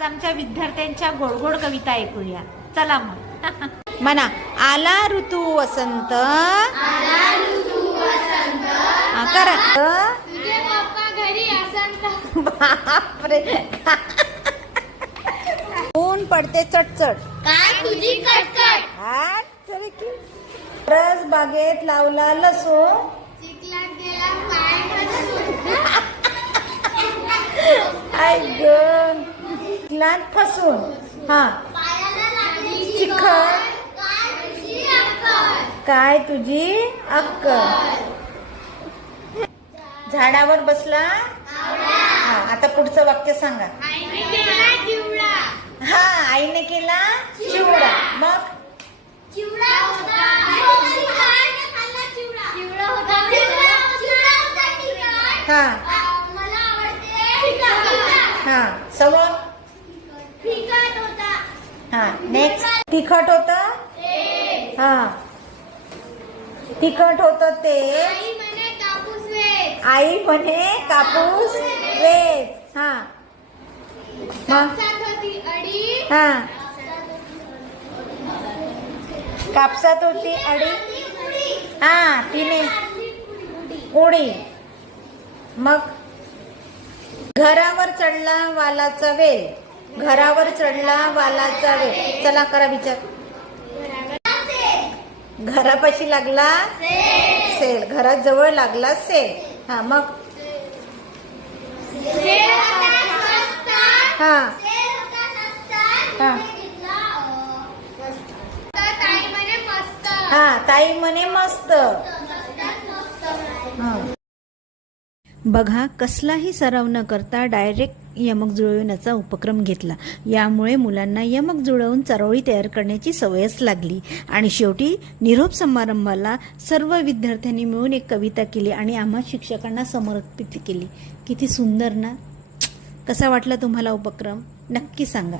आज आमच्या विद्यार्थ्यांच्या गोड गोड कविता ऐकूया. चला मग. म्हणा, आला ऋतू वसंत, करा. तुझे पप्पा घरी असंत. बापरे. ऊन पडते चटचट, काय तुझी कटकट. हा चल की. रस बागेत लावला लसूण, चिखलात गेला पाय फसून. आय ग चिखलात फसून. हा, पायाला लागली चिखल, काय तुझी अक्कल. काय तुझी अक्कल. झाडावर बसला. हा, आता पुढचं वाक्य सांगा. आईने केला चिवडा. हा, आईने केला चिवडा. मग चिवडा होता. खाल्ला चिवडा. चिवडा होता. चिवडा होता तिखट. हा मला आवडते तिखट. हा समोर. तिखट होता. हा नेक्स्ट. तिखट होत. हा, तिखट होत ते. आई म्हणे कापूस वेच. आई म्हणे कापूस वेच. हा मग. कापसात होती अडी. हा, कापसात होती अडी. हा, तिने उडी. मग घरावर चढला वालाचा वेल, घरावर चढला वालाचा वेल. चला करा विचार. घरापाशी लागला सेल, घरात जवळ लागला सेल. हा मग. हा हा हा, ताई म्हणे मस्त. बघा, कसलाही सराव न करता डायरेक्ट यमक जुळवण्याचा उपक्रम घेतला. यामुळे मुलांना यमक जुळवून चारोळी तयार करण्याची सवयच लागली. आणि शेवटी निरोप समारंभाला सर्व विद्यार्थ्यांनी मिळून एक कविता केली आणि आम्हा शिक्षकांना समर्पित केली. किती सुंदर ना. कसा वाटला तुम्हाला उपक्रम? नक्की सांगा.